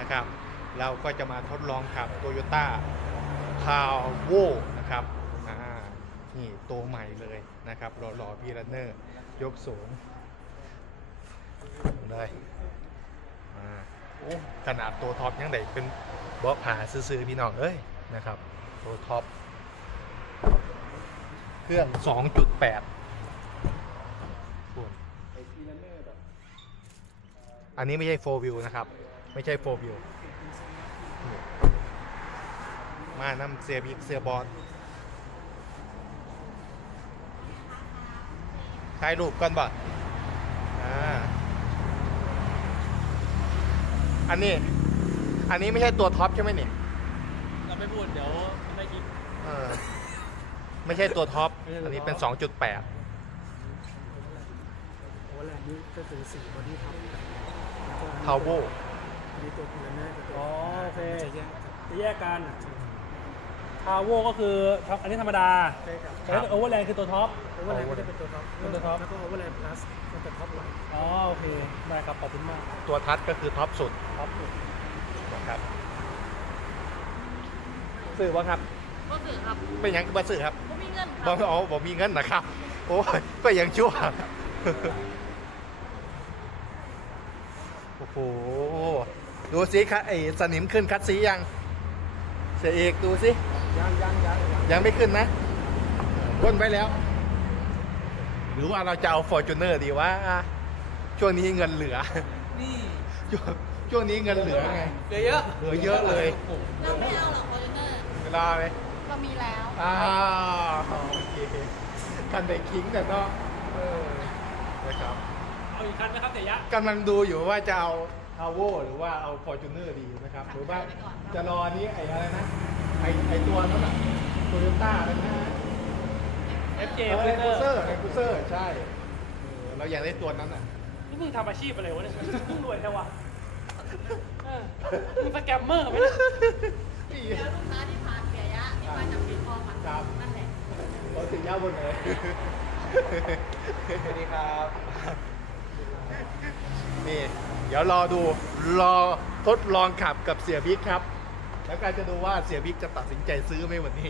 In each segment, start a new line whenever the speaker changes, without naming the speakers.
นะครับเราก็จะมาทดลองขับ Toyota p a w o นะครับนี่ตัวใหม่เลยนะครับหล่อๆพีรันเนอร์ยกสูงเลยโอ้ขนาดตัวท็อปยังได้เป็นเบาะผ่าซื้อๆพี่น้องเอ้ยนะครับตัวท็อปเครื่อง 2.8 อันนี้ไม่ใช่ 4 wheel นะครับไม่ใช่ 4 wheel มานำเสียบิกเสียบอลถ่ายรูปก่อนบ่อันนี้ไม่ใช่ตัวท็อปใช่ไหมเนี่ย
เราไม่พูดเดี๋ยวไม่ได้ยิน
ไม่ใช่ตัวท็อปอันนี้เป็น 2.8
โอ้แหละนี่ก็คือ4บอดี้ท็อป
พาวเวอร์
อันนี้ตัวพิลาเนอร์กับตัว
อ๋อโอเค
จะแยกกัน
จะแยกกันทาวเวอร์ก็คืออันนี้ธรรมดา
ใช่ครับ
แต่โอเวอร์แลนด์คือตัวท็อป
โอเวอร์แลนด์ก็จะเป็นตัวท็อป
เป็นตัวท็อป
แล้วก็โอเวอร์แลนด์พลัสก็จะท็อปไลน์
อ๋อโอเคได้ครับขอบคุณมาก
ตัวทัชก็คือท็อปสุด
ท็อปสุด
นะครับสื่อว่าครับ
ก็สื่อครับ
เป็นยังบัสื่อครับ
ผมมีเงินค
บอ
รับ
กอ๋อบอกมีเงินนะครับโอ้ยก็ยังชั่วโอ้โหดูสิครับไอ้สนิมขึ้นคัดสียังเสียเอกดูสิ ยังไม่ขึ้นนะก้นไว้แล้ว หรือว่าเราจะเอา Fortuner ดีว่าช่วงนี้เงินเหลือ
นี่
ช่วงนี้เงินเหลือไง
เหลือเยอะ
เหลือเยอะเลย
เราไม่เอาหรอกฟอร์จูเนอร์
เวลาไหม
เรามีแล้ว
โอเคกันได้คิงแต่ก็นะครับ
เอาอีกคันไหมครับเสียยะ
กำลังดูอยู่ว่าจะเอาทาวเวอร์หรือว่าเอา Fortuner ดีนะครับหรือว่าจะรอนี้ไอ้อะไรนะไอ้ตัวนั้นอ่ะโตโยต้าอะไรนะ
FJ
เออ
Cruiser
ไอ้คูเซอร์ใช่เราอยากได้ตัวนั้นอ่ะ
นี่มึงทำอาชีพอะไรวะเนี่ยมึงรวยแค่วะมึงสแกมเมอร์ไหมเนี่ย
แล้วลูกค้าที่ผ่านเสียยะที่มาจากปีทองนั่นแหละ
รถถึงย่าบนเลยสวัสดีครับนี่เดี๋ยวรอทดลองขับกับเสียบิ๊กครับแล้วการจะดูว่าเสียบิ๊กจะตัดสินใจซื้อไหมวันนี้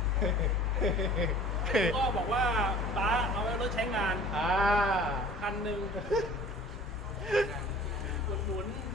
ก็บอกว่าป้าเอาไว้รถใช้งานคันหนึ่งอุดหนุน